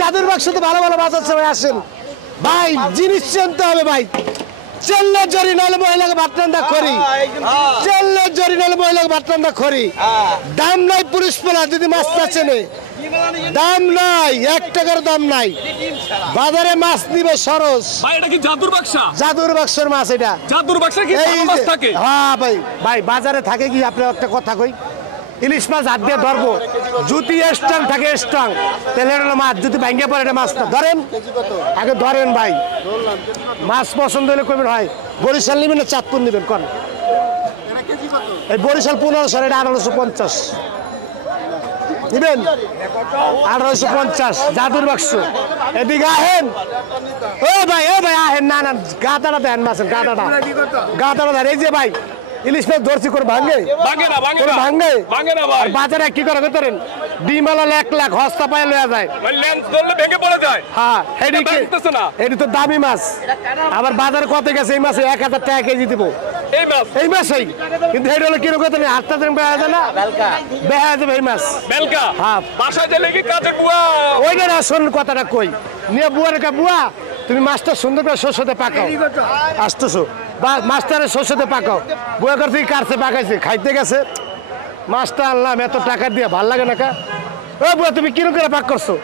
জাদুর বাক্স তো ভালো ভালো মাছ আছে ভাই, আসেন ভাই, জিনিস চিনতে হবে ভাই। চেল্লে জরি নালে মহিলাকে ভাত রান্না করি, চেল্লে জরি নালে মহিলাকে ভাত রান্না করি। দাম নাই পুরুষ পেলা যদি মাছটা চেনে, দাম নাই, 1 টাকার দাম নাই। বাজারে মাছ নিবে সরস ভাই, এটা কি জাদুর বাক্সা? জাদুর বাক্সের মাছ এটা। জাদুর বাক্সা কি ভালো মাছ থাকে? হ্যাঁ ভাই, ভাই বাজারে থাকে কি, আপনার একটা কথা কই, ইলিশ মাছ হাত দিয়ে ধরবো, যদি স্ট্রং থাকে স্ট্রং, তাহলে এটা মাছ, যদি ভাঙ্গে পড়ে এটা মাছ না। ধরেন আগে ধরেন ভাই, মাছ পছন্দ হলে কমে হয়। বরিশাল নেবেন না চাঁদপুর নেবেন কোন? এই বরিশাল 1500, এটা 1850 নেবেন, 1850 জাদুর বাক্স। এদিকে আহেন ও ভাই, ও ভাই আহেন, না না গাদাটা দেন মাছের, গাদাটা দেন। এই যে ভাই ইলিশ মাছ ধরছি করে ভাঙে ভাঙে না ভাই। বাজারে কি করে ধরেন ডিমালাল 1 লাখ হস্তা পায়ে লয়া যায়, লেন্স ধরলে ভেঙে পড়ে যায়। হ্যাঁ এটি তো দামি মাছ। আবার বাজারে কত গেছে এই মাছে? 1000 টাকা কেজি দিব এই মাছই, কিন্তু এটা হলো কিরকম কথা নেই, 8টা দিন বেড়া যায় না, বেড়া যাবে এই মাছ বেলকা। হ্যাঁ বাসায় গেলে কি কাজে বুয়া ওইটা না, শোন কথাটা কই নিয়ে বুয়ার কা বুয়া, তুমি মাছটা সুন্দর করে শস্যতে পাকাও, আসতেছো বা মাছটারে শস্যতে পাকাও। বুয়া করতে কাটছে পাকাইছে, খাইতে গেছে, মাছটা আনলাম এত টাকা দিয়ে, ভাল লাগে না কা? ও বুয়া তুমি কিরকম করে পাক করছো?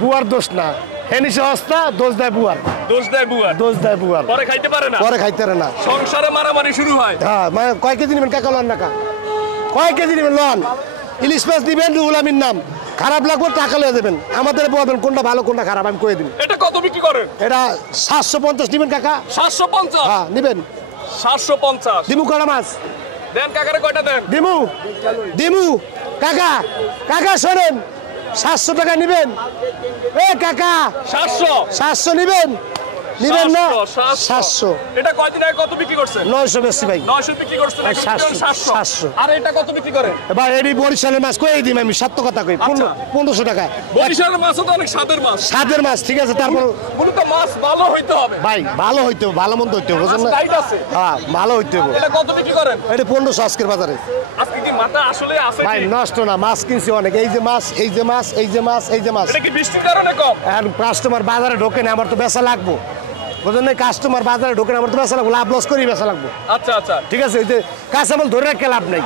বুয়ার দোষ না, হেনিসে হস্তা, দোষ দেয় বুয়ার, দোষ দেয় বুয়ার, পরে খাইতে পারে না, সংসারে মারামারি শুরু হয়। হ্যাঁ মানে কয় কেজি নেবেন কাকা লন না কা? কয় কেজি নেবেন লন? ইলিশ মাছ দিবেন রুহুল আমিন নাম, খারাপ লাগবে টাকা লয়ে দেবেন, আমাদের বলবেন কোনটা ভালো কোনটা খারাপ, আমি কয়ে দিন। এটা কত বিক্রি করেন? এটা 750 নেবেন কাকা? 750? হ্যাঁ নেবেন। 750 দিমু কটা মাছ দেন কাকারে, কয়টা দেন? দিমু কাকা, কাকা শোনেন, 700 টাকা নেবেন। এ কাকা 700 নেবেন না? 700। এটা কয়দিন আগে কত বিক্রি করছেন? 900 বেশি ভাই, 900 বিক্রি করছেন, 700। আর এটা কত বিক্রি করেন? ভাই এই বরিশালের মাছ কই দিম আমি, সত্য কথা কই, 1500 টাকা। বরিশালের মাছ তো অনেক স্বাদের মাছ, ঠিক আছে। তারপর মূলত মাছ ভালো হইতে হবে ভাই, ভালো হইতে হবে, ভালো মন্দ হইতে হবে, বুঝছেন না? হ্যাঁ ভালো হইতে হবে। এটা কত বিক্রি করেন? এটা 1500 আজকের বাজারে। আজকে কি মাথা আসলে আছে ভাই নষ্ট না, মাছ কিনছি অনেক, এই যে মাছ, এই যে মাছ, এই যে মাছ, এই যে মাছ। এটা কি বৃষ্টির কারণে কম? আর কাস্টমার বাজারে ঢোকে না, আমার তো বেচা লাগবো, বুঝলেন না? কাস্টমার বাজারে ঢোকে না, আমার তো বেচা লাগবো, লাভ লস করেই বেচা লাগবো। আচ্ছা ঠিক আছে, ওই যে কাঁচামাল ধরে রাখতে লাভ নাই,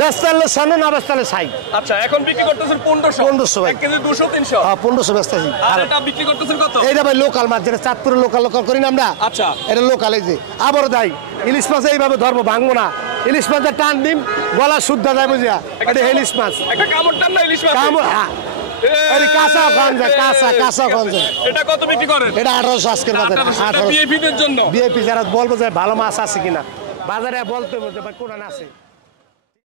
বেচলে সামনে, না বেচলে সাই। আচ্ছা এখন বিক্রি করতেছেন 1500 ভাই, 1 কেজি 200 300। হ্যাঁ 1500 বেচতেছি। আর এটা বিক্রি করতেছেন কত? এইটা ভাই লোকাল মাছ, যেটা চাঁদপুরের লোকাল করি না আমরা। আচ্ছা এটা লোকাল। এই যে আবারও দেয় ইলিশ মাছ এইভাবে ধরবো, ভাঙবো না, ইলিশ মাছের টান দিন গলা শুদ্ধ যায়, বুঝিয়া? এটা ইলিশ মাছ, একটা কামড় টান না ইলিশ মাছ, কামড়। হ্যাঁ কাঁচা গঞ্জা। এটা কত বিক্রি করেন? এটা 1800 আজকের বাজারে। 1800 বিএপি দের জন্য, বিএপি যারা বলবো যে ভালো মাছ আছে কিনা, বাজারে বলতে কোন আছে।